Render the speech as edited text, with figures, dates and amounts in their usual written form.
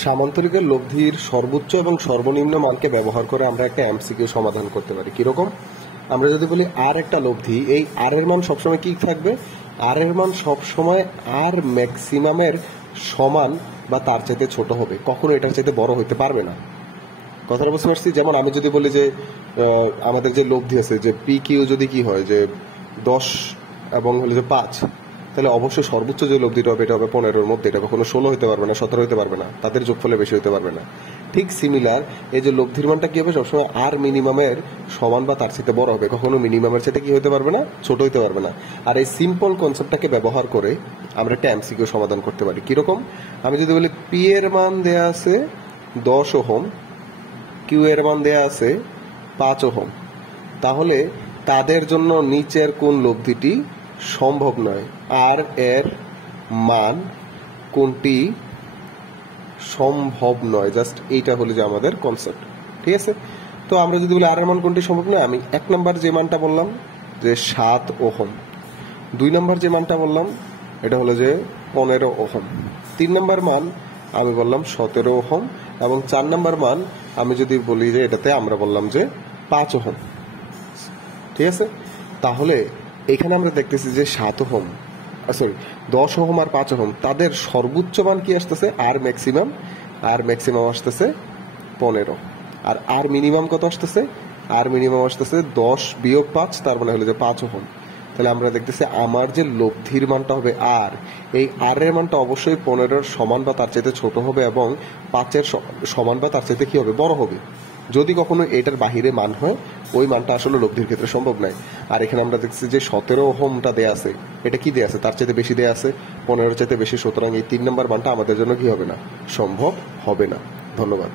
সামান্তরিকের লব্ধির সর্বোচ্চ এবং সর্বনিম্ন মানকে ব্যবহার করে আমরা একটা এমসিকিউ সমাধান করতে পারি। কিরকম? আমরা যদি বলি আর একটা লব্ধি, এই আর এর মান সবসময় কি থাকবে? আর এর মান সবসময় আর ম্যাক্সিমামের সমান বা তার চাইতে ছোট হবে, কখনো এটার চাইতে বড় হইতে পারবে না। কথাটা বুঝতে পারছি? যেমন আমি যদি বলি যে আমাদের যে লব্ধি আছে যে পি কিউ যদি কি হয় যে 10 এবং হলো যে 5, তাহলে অবশ্যই সর্বোচ্চ যে লব্ধিটা হবে এটা হবে 15-এর মধ্যে। এটা কখনো 16 হতে পারবে না, 17 হতে পারবে না, তাদের যোগফলে বেশি হতে পারবে না। ঠিক সিমিলার এই যে লব্ধির মানটা কি হবে? সবসময় আর মিনিমামের সমান বা তার চাইতে বড় হবে, কখনো মিনিমামের চাইতে কি হতে পারবে না, ছোট হতে পারবে না। আর এই সিম্পল কনসেপ্টটাকে ব্যবহার করে আমরা একটা এমসিকিউ সমাধান করতে পারি। কিরকম? আমি যদি বলি পি এর মান দেয়া আছে 10 ওহম, কিউ এর মান দেয়া আছে 5 ওহম, তাহলে তাদের জন্য নিচের কোন লব্ধিটি সম্ভব নয়? আর এর মান কোনটি সম্ভব নয়? জাস্ট এইটা হলো যে আমাদের কনসেপ্ট। ঠিক আছে? তো আমরা যদি বলি আর এর মান কোনটি সম্ভব নয়, আমি 1 নম্বর যে মানটা বললাম যে 7 ওহম, 2 নম্বর যে মানটা বললাম এটা হলো যে 15 ওহম, 3 নম্বর মান আমি বললাম 17 ওহম, এবং 4 নম্বর মান আমি যদি বলি যে এটাতে আমরা বললাম যে 5 ওহম। ঠিক আছে? তাহলে এখানে আমরা দেখতেছি যে 7 ওহম, সরি 10 ওহম আর 5 ওহম, তাদের সর্বোচ্চ মান কি আসতেছে? আর ম্যাক্সিমাম আসতেছে 15, আর আর মিনিমাম কত আসতেছে? আর মিনিমাম আসতেছে 10 বিয়োগ 5, তার মানে হলো যে 5 ওহম। তাহলে আমরা দেখতেছি আমার যে লব্ধির মানটা হবে আর, এই আর এর মানটা অবশ্যই 15-এর সমান বা তার চাইতে ছোট হবে এবং 5-এর সমান বা তার চাইতে কি হবে? বড় হবে। যদি কখনো এটার বাহিরে মান হয়, ওই মানটা আসলে লব্ধির ক্ষেত্রে সম্ভব নয়। আর এখানে আমরা দেখছি যে 17 ওহমটা দেয়া আছে, এটা কি দেয়া আছে? তার চাইতে বেশি দেয়া আছে, 15-এর চাইতে বেশি, সুতরাং এই 3 নম্বর মানটা আমাদের জন্য কি হবে না? সম্ভব হবে না। ধন্যবাদ।